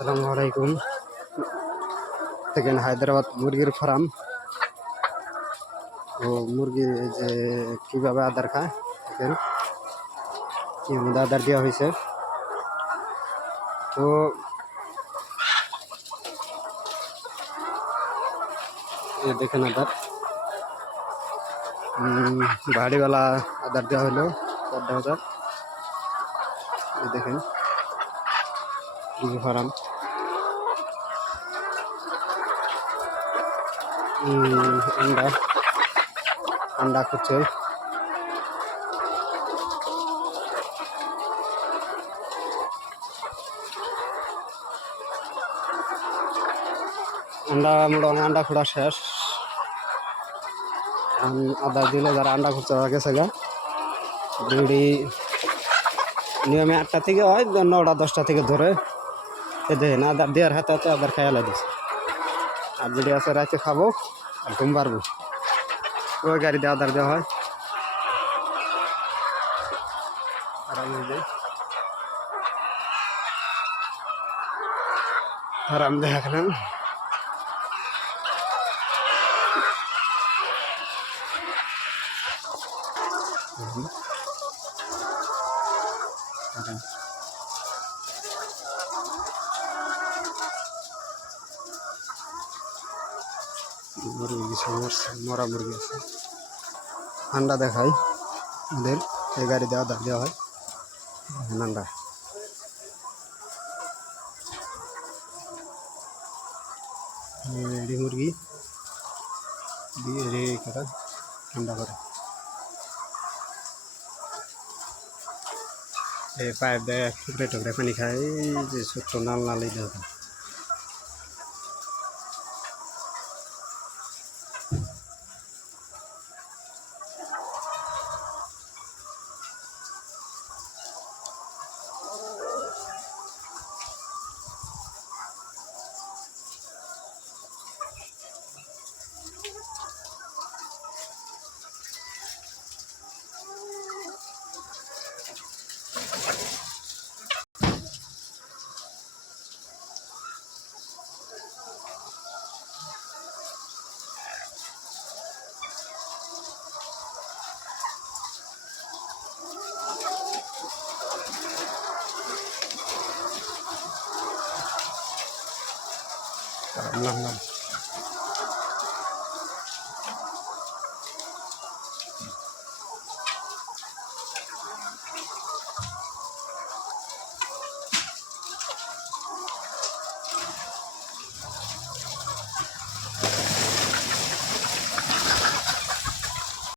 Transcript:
আসসালামু আলাইকুম। দেখেন হায়দ্রাবাদ মুরগির ফার্ম। ও মুরগি যে কিভাবে আদার খায় দেখেন, কি মধ্যে আদার দেওয়া হয়েছে। তো দেখেন আদার বাড়িওয়ালা আদার দেওয়া হলো 14,000। দেখেন মুরগি ফার্ম। আন্ডা করছে। মোটামুটি আন্ডা খোড়া শেষ। আদা দিলে যারা আন্ডা খুঁজতে গেছে গা মুড়ি নিয়মে 8টা থেকে হয়, 9টা 10টা থেকে ধরে দেখেন আদার দেওয়ার হাতে হাতে আদার খেয়ালে দিচ্ছে। আর যদি আছে রাতে খাবো আর ঘুম পারবো, ওই গাড়িতে আদার দেওয়া হয়। আরাম দেখালাম। মুরগি কিছু মরা মুরগি আছে। আন্ডা দেখাই ওদের এই গাড়িতে আদার দেওয়া হয়। আন্ডা রেডি মুরগি দিয়ে রেডি করে ঠান্ডা করে এই পাইপ দেয়, টুকরে টুকরে পানি খায়। এই যে ছোট্ট নাল নালই দেওয়া। Làm